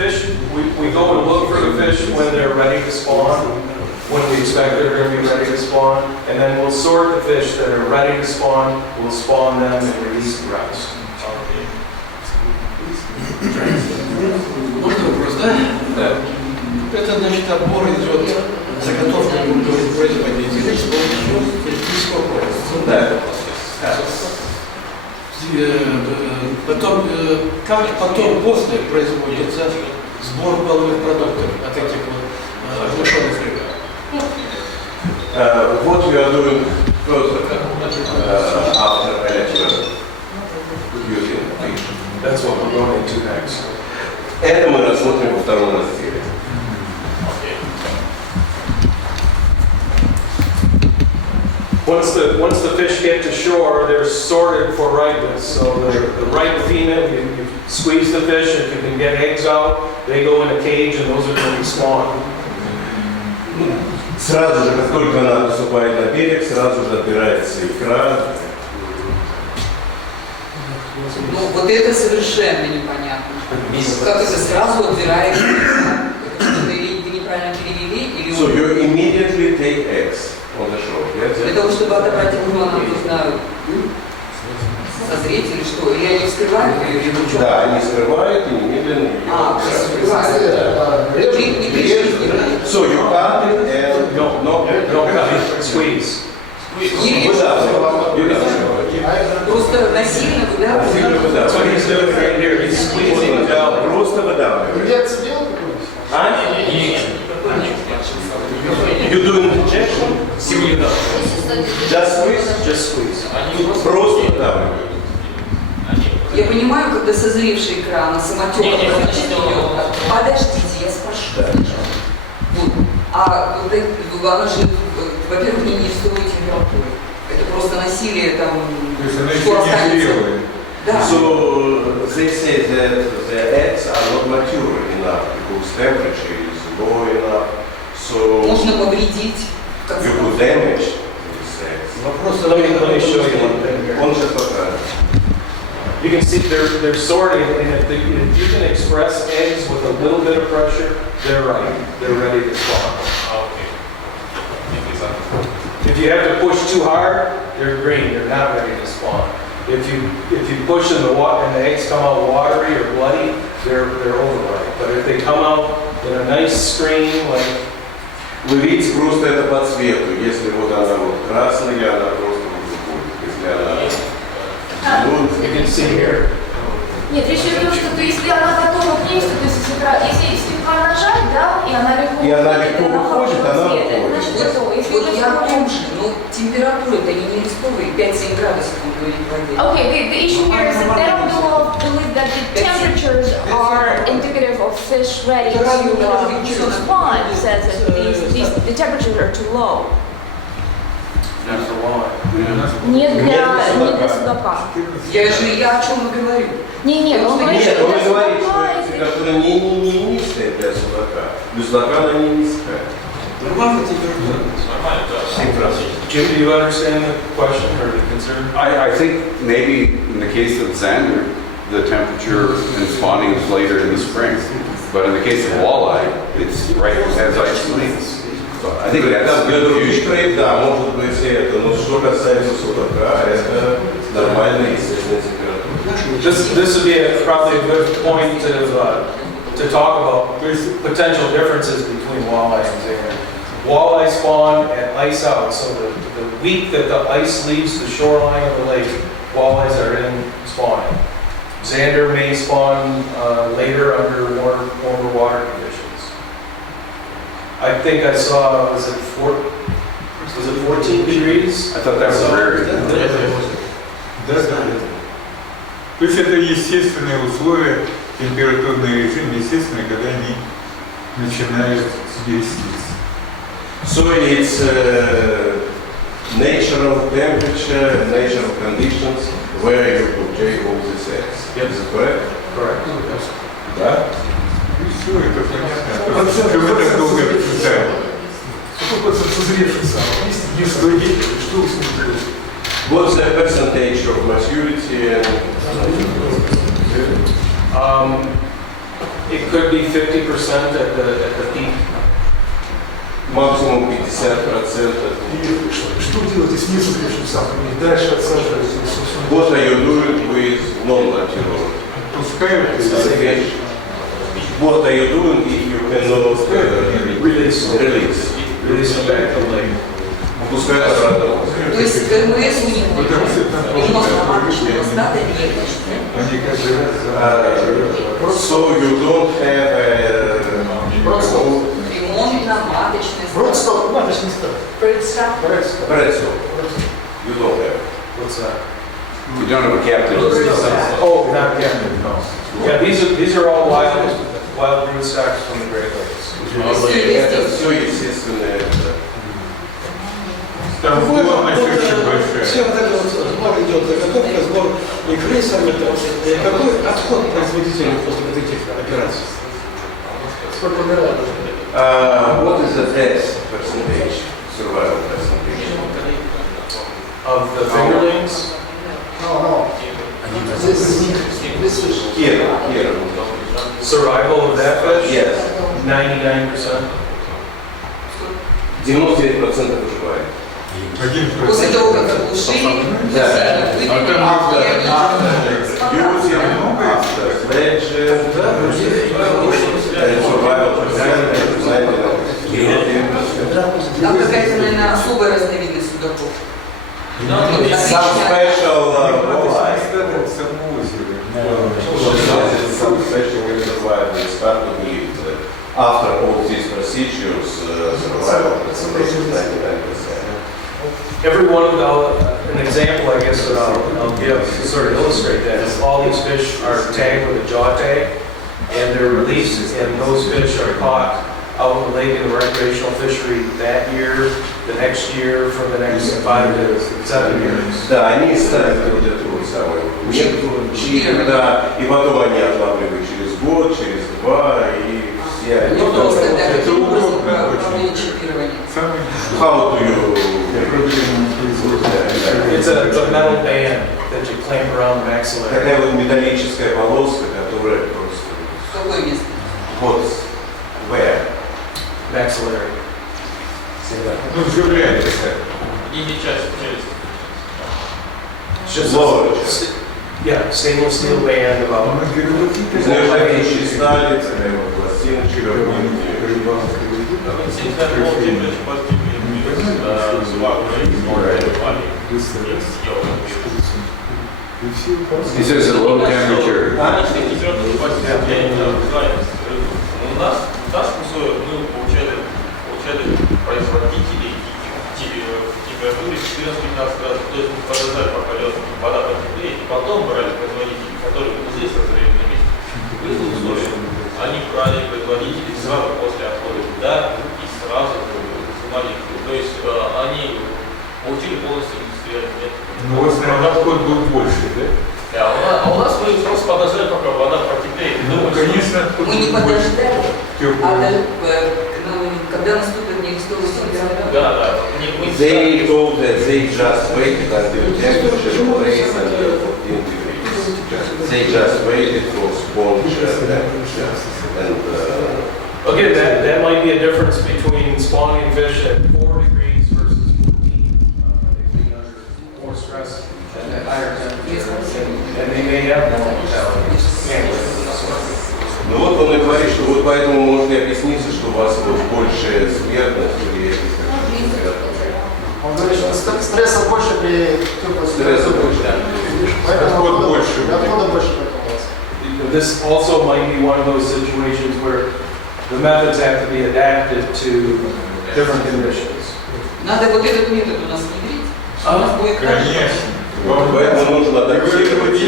fish, we go and look for the fish when they're ready to spawn, when we expect they're going to be ready to spawn, and then we'll sort the fish that are ready to spawn, we'll spawn them and release the rest. Можно вопрос, да? Да. Это, значит, отбор идет, заготовка производителей с помощью технического производства. Да. Потом, как потом после производится сбор половых продуктов от этих вот оглушенных рыб? What we are doing further after electric using fish. That's what we're going into next. Это мы рассмотрим во втором разделе. Once the fish get to shore, they're sorted for ripeness. So the ripe female, you squeeze the fish, if you can get eggs out, they go in a cage and those are going to be spawned. Сразу же, как только она поступает на берег, сразу же отбирается икра. Ну, вот это совершенно непонятно. Как это сразу отбираете? Вы неправильно перевели? Или So you immediately take eggs on the shore. Yes? для того, чтобы отобрать икру, нам нужно созреть или что? Или они вскрывают ее, или что? Да, они скрывают и немедленно ее Это не пришли. So you cut it and No, cut it, squeeze. Просто насильно выдавливают. That's what he's doing right here. He's squeezing it out. Просто выдавливают. Придется делать какой-нибудь? You doing injection? Just squeeze? Just squeeze. Просто выдавливают. Я понимаю, когда созревшая икра, она самотеком идет. Подождите, я спрошу. Вот. А вот она же, во-первых, не низкой температуры. Это просто насилие там. То есть она еще не зрелая. Да. So they say that the eggs are not mature enough because temperature is low enough. So Можно повредить. you could damage these eggs. Вопрос Let me show you one thing here. Он сейчас покажет. You can see they're sorting, and if you can express eggs with a little bit of pressure, they're right. They're ready to spawn. If you have to push too hard, they're green. They're not ready to spawn. If you push in the water and the eggs come out watery or bloody, they're overripe. But if they come out in a nice screen, like Вы видите, просто это по цвету. Если вот она вот красная, она просто будет. Если она you can see here. Нет, речь идет о том, что если она готова к действию, то есть если слегка нажать, да, и она легко выходит, она цвета, это значит готова. Если Вот я о том же, но температура-то не рисковая, 5-7 градусов он говорит в воде. Okay, the issue here is that they don't believe that the temperatures are indicative of fish ready to spawn. It says that the temperatures are too low. That's the walleye. Нет для судака. Я о чем и говорю. Не, он говорит, Нет, что он для говорит, что судака, температура не низкая для судака. Для судака она не низкая. Нормально температура. Jim, do you understand the question or the concern? I think maybe in the case of Xander, the temperature and spawning is later in the spring. But in the case of walleye, it's right as ice leaves. So I think that's Для других usually. рыб, да, может быть и это. Но что касается судака, это нормальная естественная температура. This would be probably a good point to talk about potential differences between walleye and xander. Walleye spawn at ice out, so the week that the ice leaves the shoreline of the lake, walleyes are in spawning. Xander may spawn later under warmer water conditions. I think I saw, was it 14 degrees? I thought that was rare. Да. То есть это естественные условия, температурный режим, естественно, когда они начинают вестись. So it's natural temperature, natural conditions where you could take all these eggs. Yep. Is it correct? Correct. Да? И все, это понятно. Почему мы так долго обсуждаем? Какой процент созревший сам? Что вы с ним делаете? What's the percentage of maturity and It could be 50% at the peak. Максимум 50%. И что делать, если не согревшим самым? И дальше отсаживать. What are you doing with non-natural Пускай fish? What are you doing if you cannot Release. release? Release them back to the lake. Пускай обратно. То есть РМС у них немножко маточного стада нет. они каждый раз So you don't have a Ремонтно-маточный стад. Бродсток, маточный стад. Представ. pretzel. You don't have. What's that? You don't have a captive. Oh, not captive, no. Yeah, these are all wild brood stocks from the Great Lakes. Это все естественное. там Вот, форма очень большая. все вот это вот сбор идет, заготовка, сбор икры, сами это. Какой отход производителя после вот этих операций? Сколько умирает? What is the death percentage? Survival percentage? Of the fingerlings, Here. survival of that fish, Yes. 99%. 99% выживает. После того, как оглушили, Да. выпили, After sledge, survival percentage, 99%. там какая-то, наверное, особая разновидность судаков. Some special walleye. Some special will survive. They start to believe that after all these procedures, survival percentage is 99%. Every one of the, an example, I guess, that I'll give to sort of illustrate that is all these fish are tagged with a jaw tag, and they're released, and those fish are caught out in the lake in the recreational fishery that year, the next year, for the next 5 to 7 years. Да, они ставят кандидатуру самую. Чип, да, и потом они отлавливают через год, через 2, и все они... Ну, просто да, Это каким образом удобно проводить очень. чипирование? Самый How do you... It's a metal band that you clamp around the maxillary. Такая вот металлическая полоска, которая просто... В какое место? Вот, where? Maxillary. ну, вживляется. It's just Lower. yeah, stainless steel band about Из нержавеющей стали, такая вот пластиночка. He says at low temperature. У нас условия мы получали производителей температуре 14-15 градусов, то есть мы подождали, пока вода потеплеет, и потом брали производителей, которые вот здесь разрыли на месте. В этих условиях они брали производителей сразу после отхода льда и сразу снимали. То есть они получили полностью индустриальный метод. Ну, у вас, наверное, отход был больше, да? А у нас мы просто подождали, пока вода потеплеет. Ну, конечно, отход Мы не был больше. подождали, Теплый. когда наступит нерестовая температура. Да. They told that they just waited until temperature raised under 14 degrees. They just waited for sponge temperature. And Again, that might be a difference between spawning fish at 4 degrees versus 14. They'd be under more stress at higher temperatures, and they may have more mortality. ну вот он и говорит, что вот поэтому можно и объясниться, что у вас вот больше смертность при этих температурах. Он говорит, что стресса больше при теплой Стресса больше. Поэтому Отход больше. отхода больше поэтому у вас. This also might be one of those situations where the methods have to be adapted to different conditions. Надо вот этот метод у нас внедрить. У нас будет Конечно. Поэтому нужно адаптировать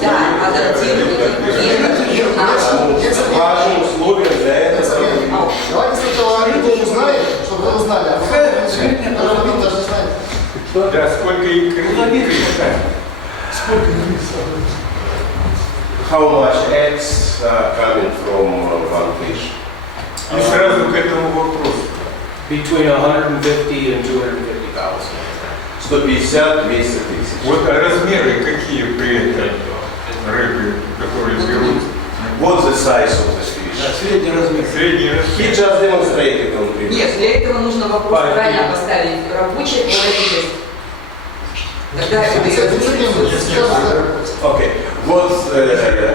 Да, адаптировать некоторые наши. Вашим условиям для этого. Давайте сначала анекдот узнаем, чтобы вы узнали. А потом даже знаете. Да, сколько икры. Сколько яиц? How much eggs are coming from one fish? И сразу к этому вопросу. Between 150 and 250,000. 150-200 тысяч. Вот размеры какие при этом рыбы, которые берут? What's the size of the fish? Средний размер. He just demonstrated on previous. Нет, для этого нужно вопрос правильно поставить. Рабочий плавательность. Тогда это Okay. What's the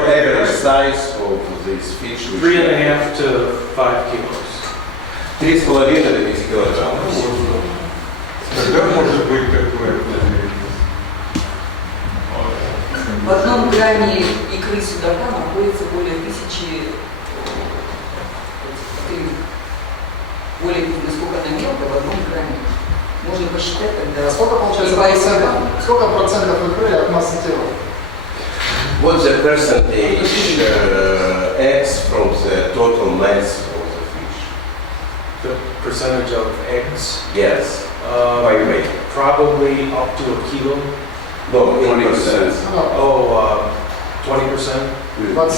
average size of this fish? 3.5 to 5 kilos. 3,5 до 5 килограмм. Когда может быть такое? в одном грамме икры судака находится более 1000, более, насколько она мелкая, в одном грамме. Можно посчитать тогда. Сколько получается процентов икры от массы тела? What's the percentage eggs from the total mass of the fish? The percentage of eggs? Yes. By weight. Probably up to a kilo. No, 20%. Oh, 20%? 20.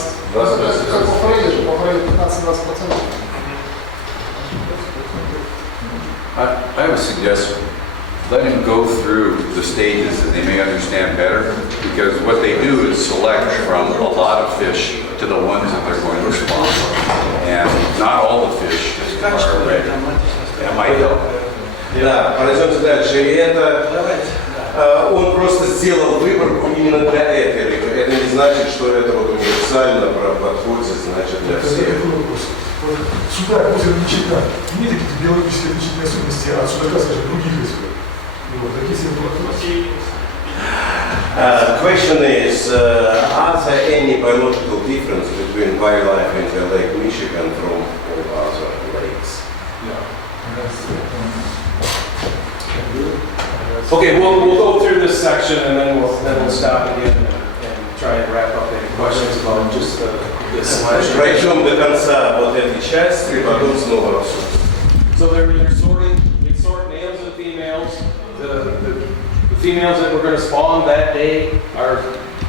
Как по Фрейде же, по Фрейде 15-20%. I have a suggestion. Let him go through the stages that they may understand better, because what they do is select from a lot of fish to the ones that they're going to respond. And not all the fish are ready. That might help. Да, пойдемте дальше. И это он просто сделал выборку именно для этой рыбы. Это не значит, что это вот универсально подходит, значит, для всех. Судак, озеро Нечета, имеет какие-то биологические отличительные особенности от судака, скажем, других рыб? Вот, такие себе вопросы. Question is, are there any biological difference between wildlife in the Lake Michigan from all other lakes? Okay, we'll go through this section and then we'll stop again and try and wrap up any questions about just the selection. Пройдем до конца вот этой части, потом снова обсудим. So they're sorting, they sort males and females. The females that we're going to spawn that day are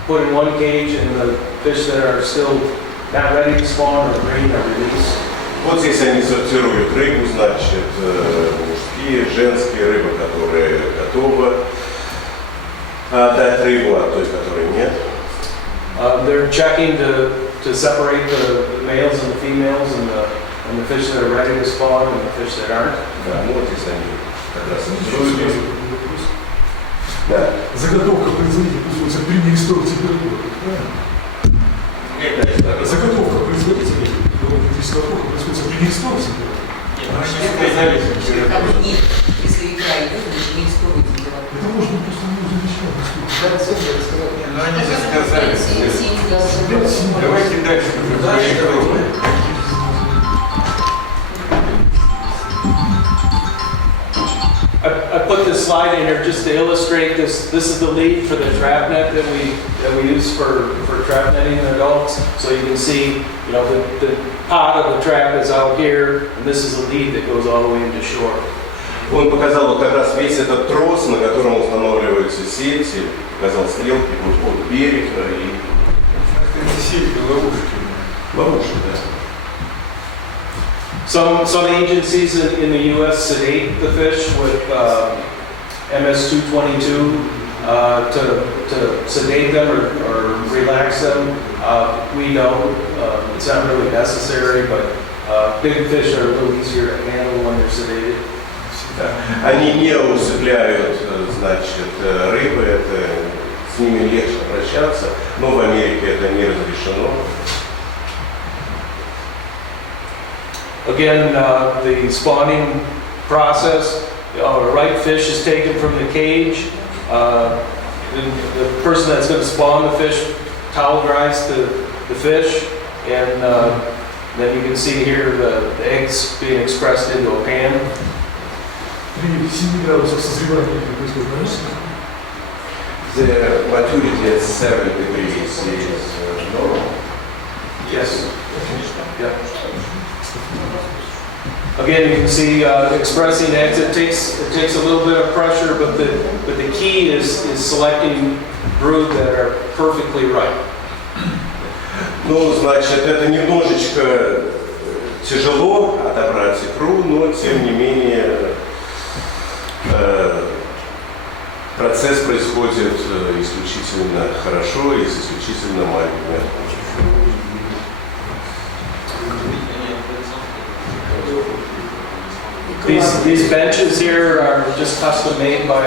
put in one cage, and the fish that are still not ready to spawn or green are released. Вот здесь они сортируют рыбу, значит, мужские, женские рыбы, которые готовы отдать рыбу от той, которой нет. They're checking to separate the males and the females and the fish that are ready to spawn and the fish that aren't. Да, ну вот здесь они как раз сортируют. Да. Заготовка производителя производится при неистовой температуре, правильно? Заготовка производителя электрического тока происходит при неистовой температуре. Если икра идет, значит не история температура. Это можно просто не замечать. Но они же сказали. Давайте дальше. I put this slide in here just to illustrate this. This is the lead for the trap net that we use for trap netting adults. So you can see, you know, the pot of the trap is out here, and this is a lead that goes all the way into shore. Он показал вот как раз весь этот трос, на котором устанавливаются сети, показал стрелки, вот берег и... Это сеть, ловушки. Ловушки, да. Some agencies in the U.S. sedate the fish with MS-222 to sedate them or relax them. We don't. It's not really necessary, but big fish are a little easier to handle when they're sedated. Они не усыпляют, значит, рыбы, это с ними легче обращаться, но в Америке это не разрешено. Again, the spawning process, right fish is taken from the cage. The person that's going to spawn the fish towel dries the fish, and then you can see here the eggs being expressed into a pan. При 7 градусах созревания происходит наносится. The maturity at 7 degrees is normal. Yes. Yeah. Again, you can see expressing eggs. It takes a little bit of pressure, but the key is selecting brood that are perfectly ripe. Ну, значит, это немножечко тяжело отобрать икру, но тем не менее процесс происходит исключительно хорошо и с исключительно маленькими отходами. These benches here are just custom made by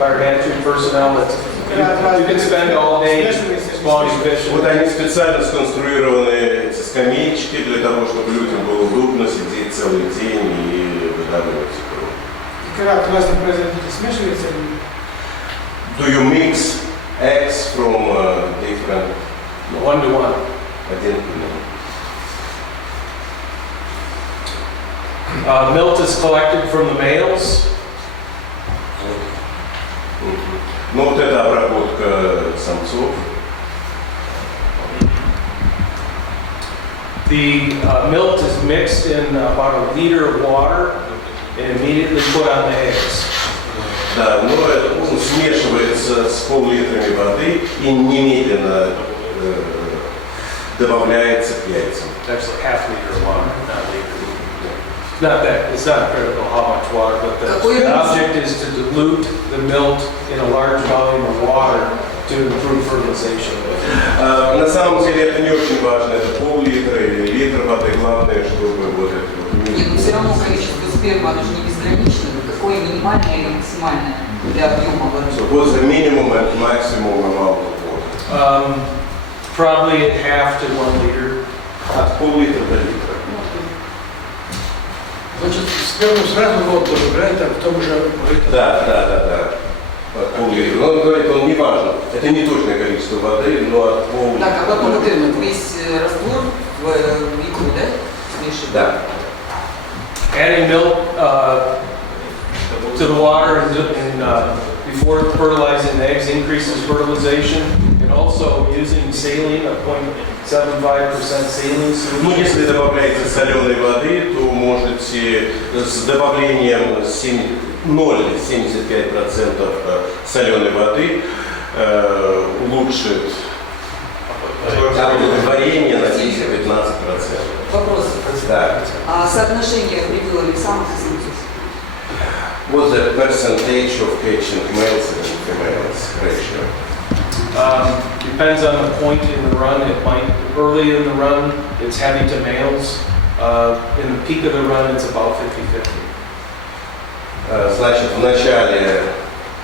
our hatchery personnel. You can spend all day spawning fish. Вот они специально сконструированы, эти скамеечки, для того, чтобы людям было удобно сидеть целый день и выдавливать икру. Икра от разных производителей смешивается? Do you mix eggs from different? One-to-one. Один к одному. Milt is collected from the males. Ну вот это обработка самцов. The milk is mixed in about a liter of water and immediately put on the eggs. Да, но он смешивается с пол-литрами воды и немедленно добавляется к яйцам. Actually, half liter of water, not liter. It's not critical how much water, but the object is to dilute the milk in a large volume of water to improve fertilization. На самом деле это не очень важно, это пол-литра или литр воды, главное, чтобы вот это вот Нет, но все равно количество спермы, оно же не безгранично. Какое минимальное или максимальное для объема воды? So what's the minimum and maximum amount of water? Probably at half to 1 liter. От пол-литра до литра. Значит, сперму сразу в воду добавляют, а потом уже... Да. От пол-литра. Но он говорит, он не важно. Это не точное количество воды, но от пол-литра. Так, а потом вот этот весь раствор в икру, да? Смешивают? Да. Adding milk to the water before fertilizing the eggs increases fertilization, and also using saline, a 0.75% saline Ну, solution. если добавляете соленой воды, то можете с добавлением 0,75% соленой воды улучшить варенье на 10-15%. Вопрос. Да. А соотношение привилок самых и самцов? What's the percentage of catching males and females ratio? Depends on the point in the run. It might, early in the run, it's heavy to males. In the peak of the run, it's about 50-50. Значит, в начале,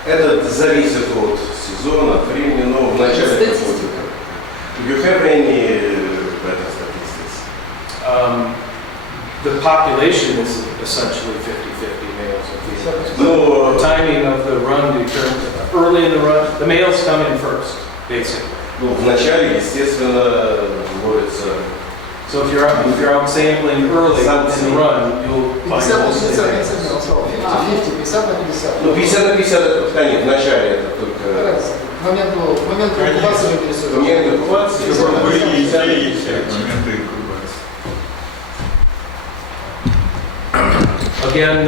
это зависит от сезона, от времени, но в начале это будет. Do you have any better statistics? The population is essentially 50-50 males and females. No. The timing of the run determines, early in the run, the males come in first, basically. Ну, в начале, естественно, вводится. So if you're out sampling early in the run, you'll find 50 на most 50, of я the сказал, 50 на 50. Ну, 50 на 50 это под конец, в начале это только... Момент инкубации интересует. Момент инкубации, Чтобы были идеи от момента инкубации. Again,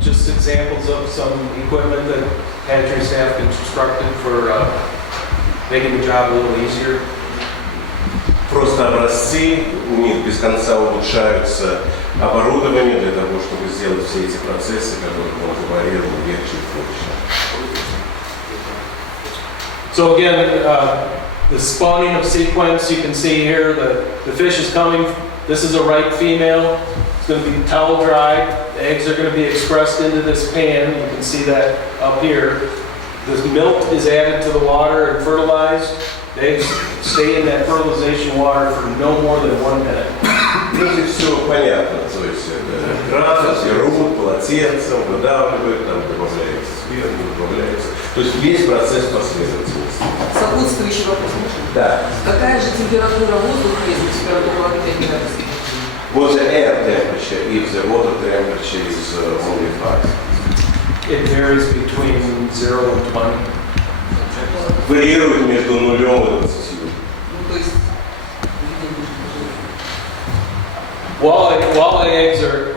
just examples of some equipment that hatchery staff constructed for making the job a little easier. Просто образцы, у них без конца улучшаются оборудование для того, чтобы сделать все эти процессы, о которых он говорил, легче и проще. So again, the spawning of sequence, you can see here the fish is coming. This is a right female. It's going to be towel dried. The eggs are going to be expressed into this pan. You can see that up here. The milk is added to the water and fertilized. The eggs stay in that fertilization water for no more than 1 minute. Здесь все понятно, то есть красят, берут, полотенцем, выдавливают, там добавляется сверху, добавляется. То есть весь процесс последовательности. Сопутствующий вопрос можно? Да. Какая же температура воздуха, если температура воды 5 градусов? What's the air temperature if the water temperature is only 5? It varies between 0 and 20. Варьирует между 0 и 20. Ну, то есть... Walleye eggs are,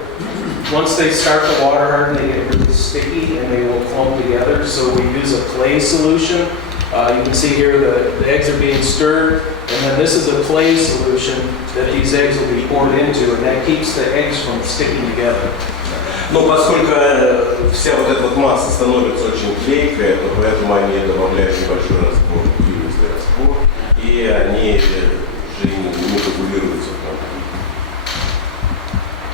once they start the water harden, they get really sticky and they will clump together. So we use a clay solution. You can see here the eggs are being stirred, and then this is a clay solution that these eggs will be poured into, and that keeps the eggs from sticking together. Но поскольку вся вот эта вот масса становится очень клейкая, то поэтому они добавляют небольшой раствор, глинистый раствор, и они же не регулируются.